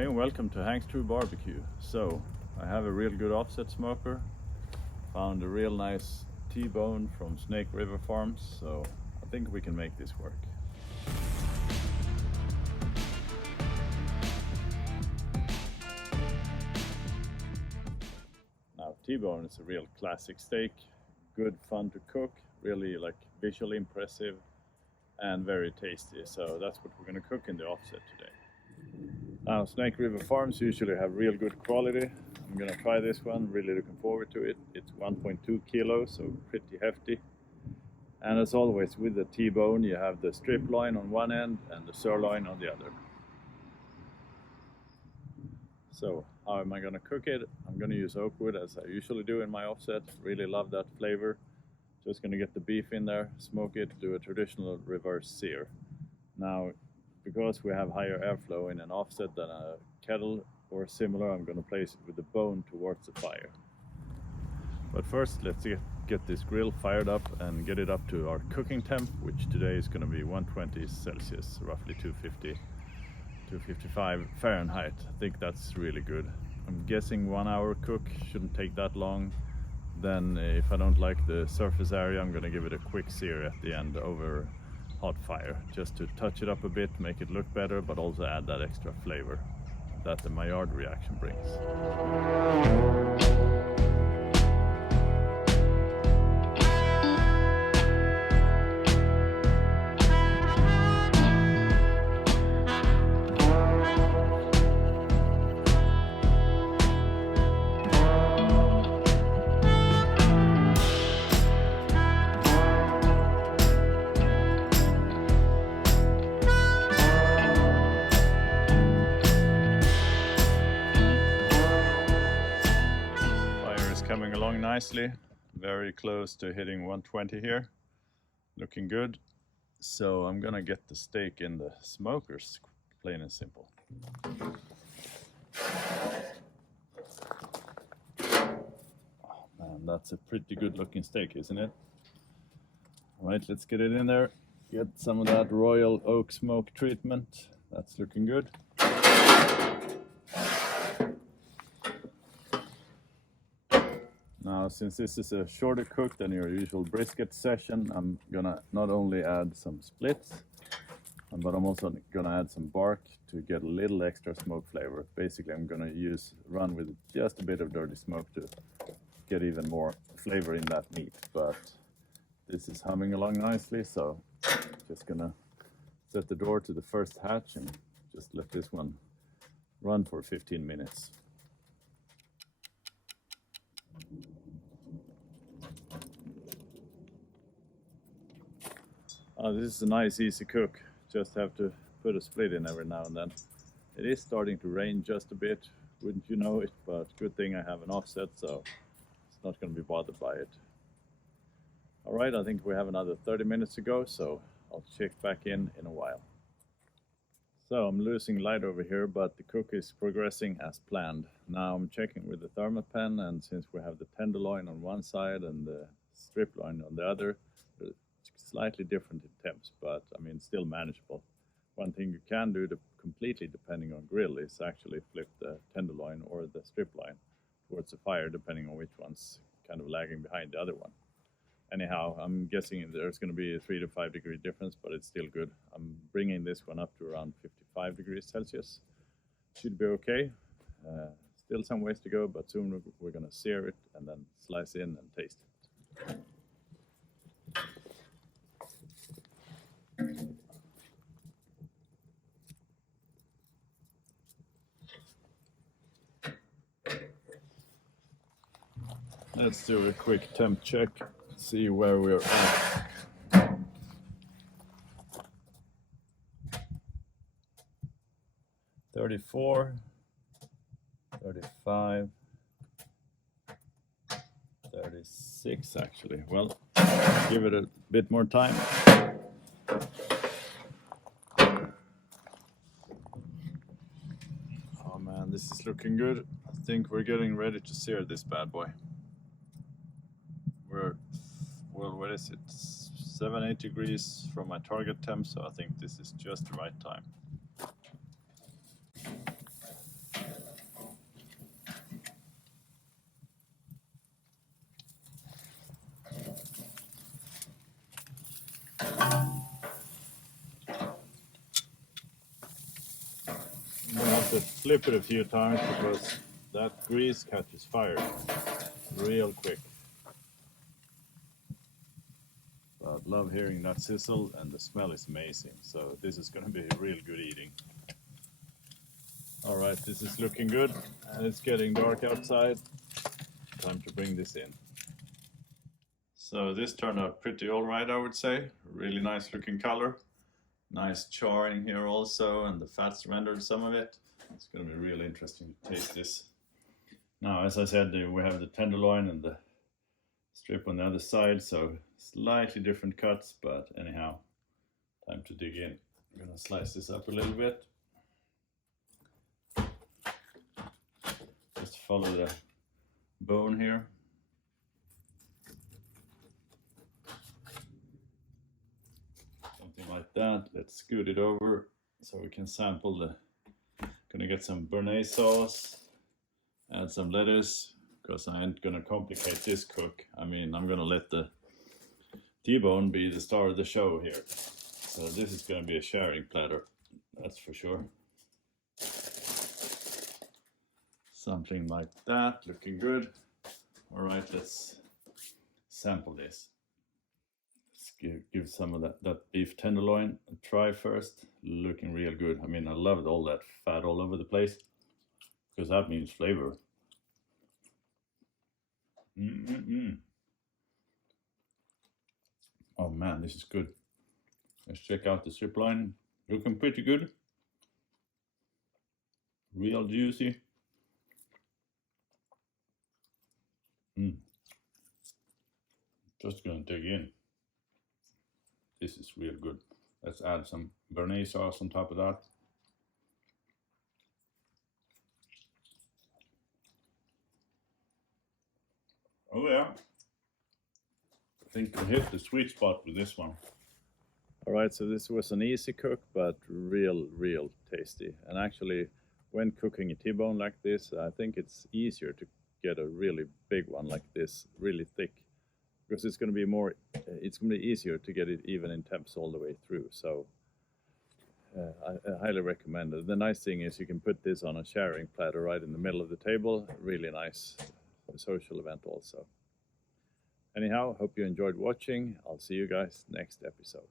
Hey, and welcome to Hank's True BBQ. So, I have a real good offset smoker. Found a real nice T-bone from Snake River Farms, so I think we can make this work. Now, T-bone is a real classic steak, good fun to cook, really like visually impressive and very tasty. So that's what we're going to cook in the offset today. Now, Snake River Farms usually have real good quality. I'm gonna try this one, really looking forward to it. It's 1.2 kilos, so pretty hefty. And as always with the T-bone, you have the strip loin on one end and the sirloin on the other. So how am I gonna cook it? I'm gonna use oak wood as I usually do in my offset. Really love that flavor. Just gonna get the beef in there, smoke it, do a traditional reverse sear. Now, because we have higher airflow in an offset than a kettle or similar, I'm going to place it with the bone towards the fire. But first, let's get this grill fired up and get it up to our cooking temp, which today is going to be 120 Celsius, roughly 250, 255 Fahrenheit. I think that's really good. I'm guessing 1 hour cook shouldn't take that long. Then if I don't like the surface area, I'm going to give it a quick sear at the end over hot fire, just to touch it up a bit, make it look better, but also add that extra flavor that the Maillard reaction brings. Coming along nicely, very close to hitting 120 here, looking good. So I'm gonna get the steak in the smokers, plain and simple. Oh man, that's a pretty good looking steak, isn't it? All right, let's get it in there, get some of that royal oak smoke treatment. That's looking good. Now, since this is a shorter cook than your usual brisket session, I'm gonna not only add some splits, but I'm also gonna add some bark to get a little extra smoke flavor. Basically, I'm gonna run with just a bit of dirty smoke to get even more flavor in that meat. But this is humming along nicely, so just gonna set the door to the first hatch and just let this one run for 15 minutes. This is a nice easy cook, just have to put a split in every now and then. It is starting to rain just a bit, wouldn't you know it, but good thing I have an offset, so it's not going to be bothered by it. Alright, I think we have another 30 minutes to go, so I'll check back in a while. So I'm losing light over here, but the cook is progressing as planned. Now I'm checking with the thermopen, and since we have the tenderloin on one side and the strip loin on the other, slightly different in temps, but I mean still manageable. One thing you can do, completely depending on grill, is actually flip the tenderloin or the strip loin towards the fire, depending on which one's kind of lagging behind the other one. Anyhow, I'm guessing there's going to be a 3 to 5 degree difference, but it's still good. I'm bringing this one up to around 55 degrees Celsius. Should be okay. Still some ways to go, but soon we're going to sear it and then slice in and taste it. Let's do a quick temp check, see where we're at. $34, $35, $36 actually. Well, give it a bit more time. Oh man, this is looking good. I think we're getting ready to sear this bad boy. Well, what is it? 7-8 degrees from my target temp, so I think this is just the right time. to flip it a few times because that grease catches fire real quick. But love hearing that sizzle, and the smell is amazing. So this is going to be real good eating. All right, this is looking good, and it's getting dark outside. Time to bring this in. So this turned out pretty all right, I would say. Really nice looking color. Nice charring here also, and the fat's rendered some of it. It's going to be really interesting to taste this. Now, as I said, we have the tenderloin and the strip on the other side, so slightly different cuts, but anyhow, time to dig in. I'm going to slice this up a little bit. Just follow the bone here. Something like that. Let's scoot it over so we can sample the. Gonna get some béarnaise sauce, add some lettuce, because I ain't gonna complicate this cook. I mean, I'm gonna let the T-bone be the star of the show here. So this is gonna be a sharing platter, that's for sure. Something like that, looking good. All right, let's sample this. Let's give some of that beef tenderloin a try first. Looking real good. I mean, I loved all that fat all over the place, because that means flavor. Oh man, this is good. Let's check out the strip line. Looking pretty good. Real juicy. Just gonna dig in. This is real good. Let's add some béarnaise sauce on top of that. Oh yeah. I think we hit the sweet spot with this one. All right, so this was an easy cook, but real tasty. And actually, when cooking a T-bone like this, I think it's easier to get a really big one like this, really thick, because it's going to be more, it's going to be easier to get it even in temps all the way through. So I highly recommend it. The nice thing is you can put this on a sharing platter right in the middle of the table. Really nice social event also. Anyhow, hope you enjoyed watching. I'll see you guys next episode.